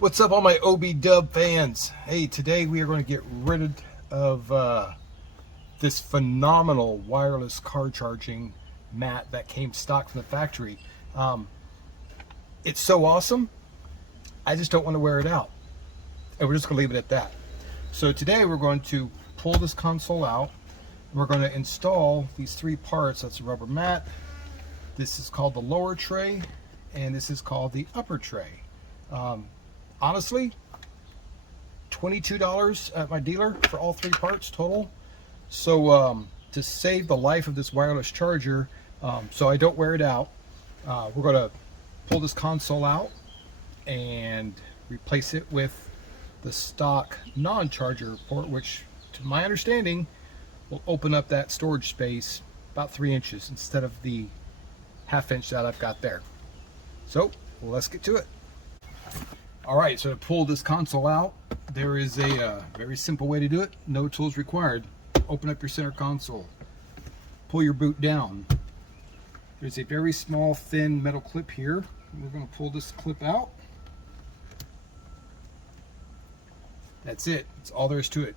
What's up, all my OB Dub fans? Hey, today we are going to get rid of this phenomenal wireless car charging mat that came stock from the factory. It's so awesome, I just don't want to wear it out. And we're just going to leave it at that. So today we're going to pull this console out. We're going to install these three parts. That's a rubber mat. This is called the lower tray, and this is called the upper tray. Honestly, $22 at my dealer for all three parts total. So to save the life of this wireless charger, so I don't wear it out, we're going to pull this console out and replace it with the stock non-charger port, which to my understanding will open up that storage space about 3 inches instead of the ½ inch that I've got there. So let's get to it. Alright, so to pull this console out, there is a very simple way to do it. No tools required. Open up your center console. Pull your boot down. There's a very small, thin metal clip here. We're going to pull this clip out. That's it. That's all there is to it.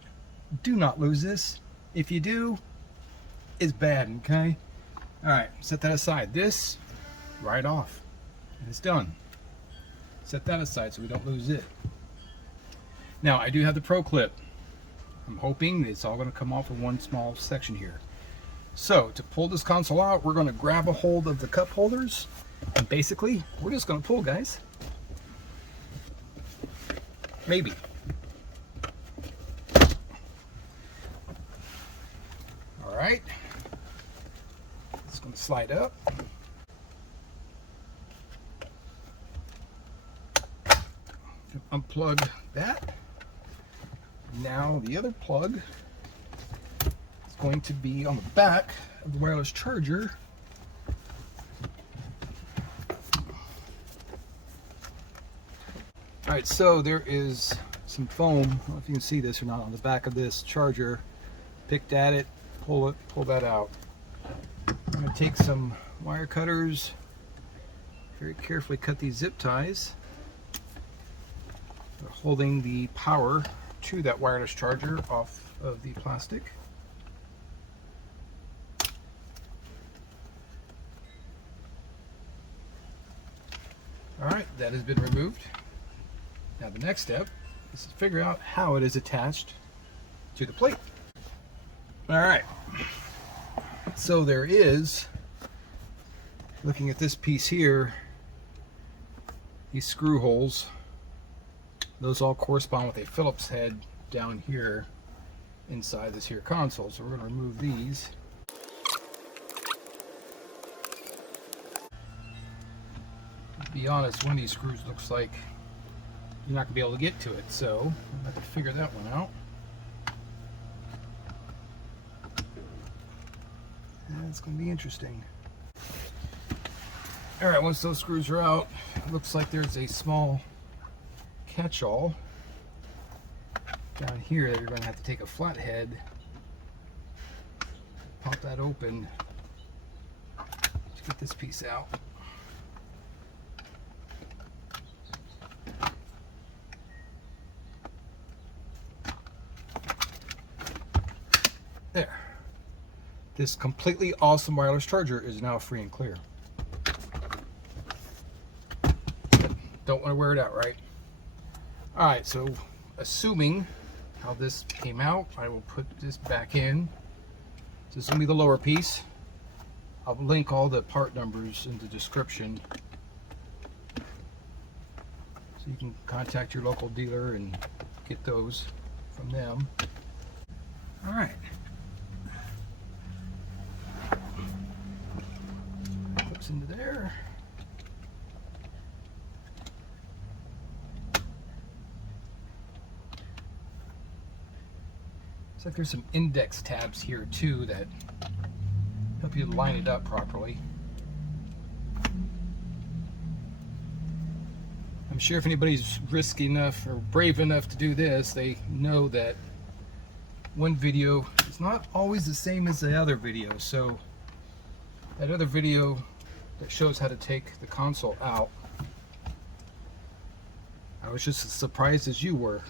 Do not lose this. If you do, it's bad, okay? Alright, set that aside. This, right off. And it's done. Set that aside so we don't lose it. Now, I do have the Pro Clip. I'm hoping it's all going to come off in one small section here. So, to pull this console out, we're going to grab a hold of the cup holders, and basically, we're just going to pull, guys. Maybe. Alright. It's going to slide up. Unplug that. Now the other plug is going to be on the back of the wireless charger. Alright, so there is some foam, I don't know if you can see this or not, on the back of this charger. Picked at it, pull that out. I'm going to take some wire cutters, very carefully cut these zip ties, holding the power to that wireless charger off of the plastic. Alright, that has been removed. Now the next step is to figure out how it is attached to the plate. Alright, so there is, looking at this piece here, these screw holes. Those all correspond with a Phillips head down here inside this here console. So we're going to remove these. To be honest, one of these screws looks like you're not going to be able to get to it. So I'm going to have to figure that one out. That's going to be interesting. Alright, once those screws are out, it looks like there's a small catch-all down here that you're going to have to take a flathead, pop that open to get this piece out. There. This completely awesome wireless charger is now free and clear. Don't want to wear it out, right? Alright, so assuming how this came out, I will put this back in. So this will be the lower piece. I'll link all the part numbers in the description, so you can contact your local dealer and get those from them. Alright. Clips into there. Looks like there's some index tabs here too that help you line it up properly. I'm sure if anybody's risky enough or brave enough to do this, they know that one video is not always the same as the other video. So that other video that shows how to take the console out, I was just as surprised as you were.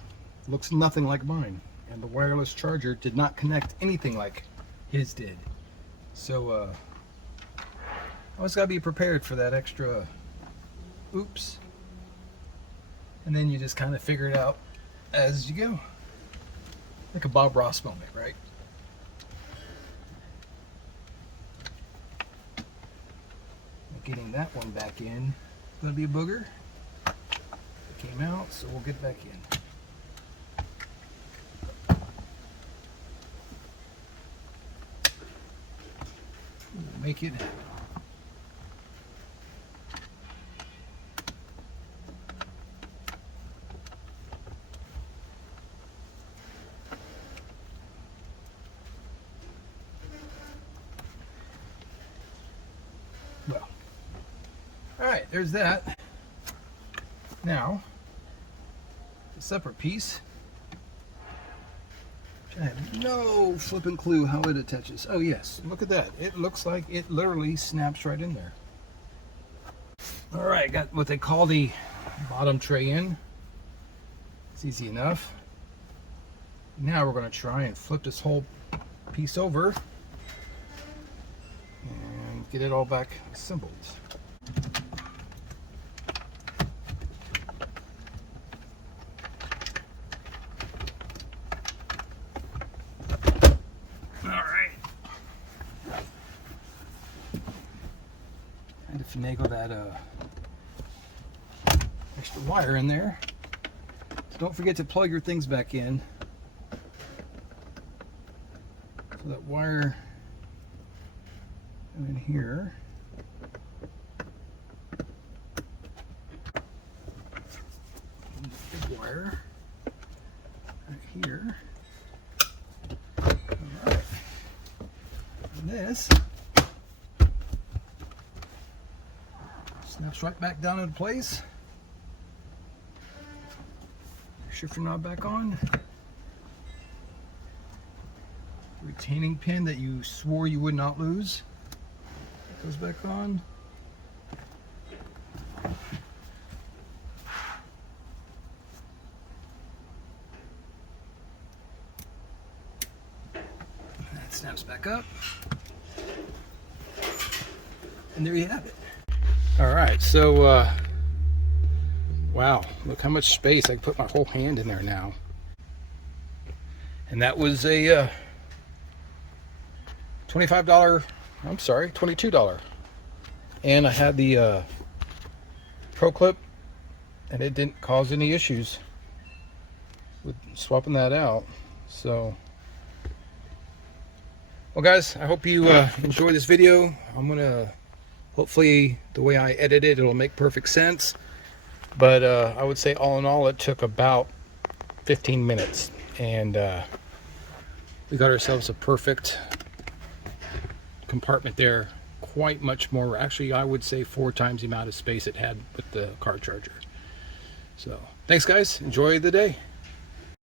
Looks nothing like mine, and the wireless charger did not connect anything like his did. So always gotta be prepared for that extra oops, and then you just kind of figure it out as you go, like a Bob Ross moment, right? Getting that one back in is going to be a booger. It came out, so we'll get back in. We'll make it. Well, all right, there's that. Now, a separate piece, which I have no flipping clue how it attaches. Oh yes, look at that. It looks like it literally snaps right in there. All right, got what they call the bottom tray in. It's easy enough. Now we're going to try and flip this whole piece over and get it all back assembled. To finagle that extra wire in there. So don't forget to plug your things back in. So that wire in here. Big wire right here. All right. And this snaps right back down into place. Shifter knob back on. Retaining pin that you swore you would not lose goes back on. That snaps back up. And there you have it. All right, so wow, look how much space. I can put my whole hand in there now. And that was a $22. And I had the Pro Clip, and it didn't cause any issues with swapping that out. So, well guys, I hope you enjoy this video. I'm gonna, hopefully the way I edit it, it'll make perfect sense. But I would say all in all, it took about 15 minutes. And we got ourselves a perfect compartment there. Quite much more. Actually, I would say 4 times the amount of space it had with the car charger. So, thanks guys. Enjoy the day.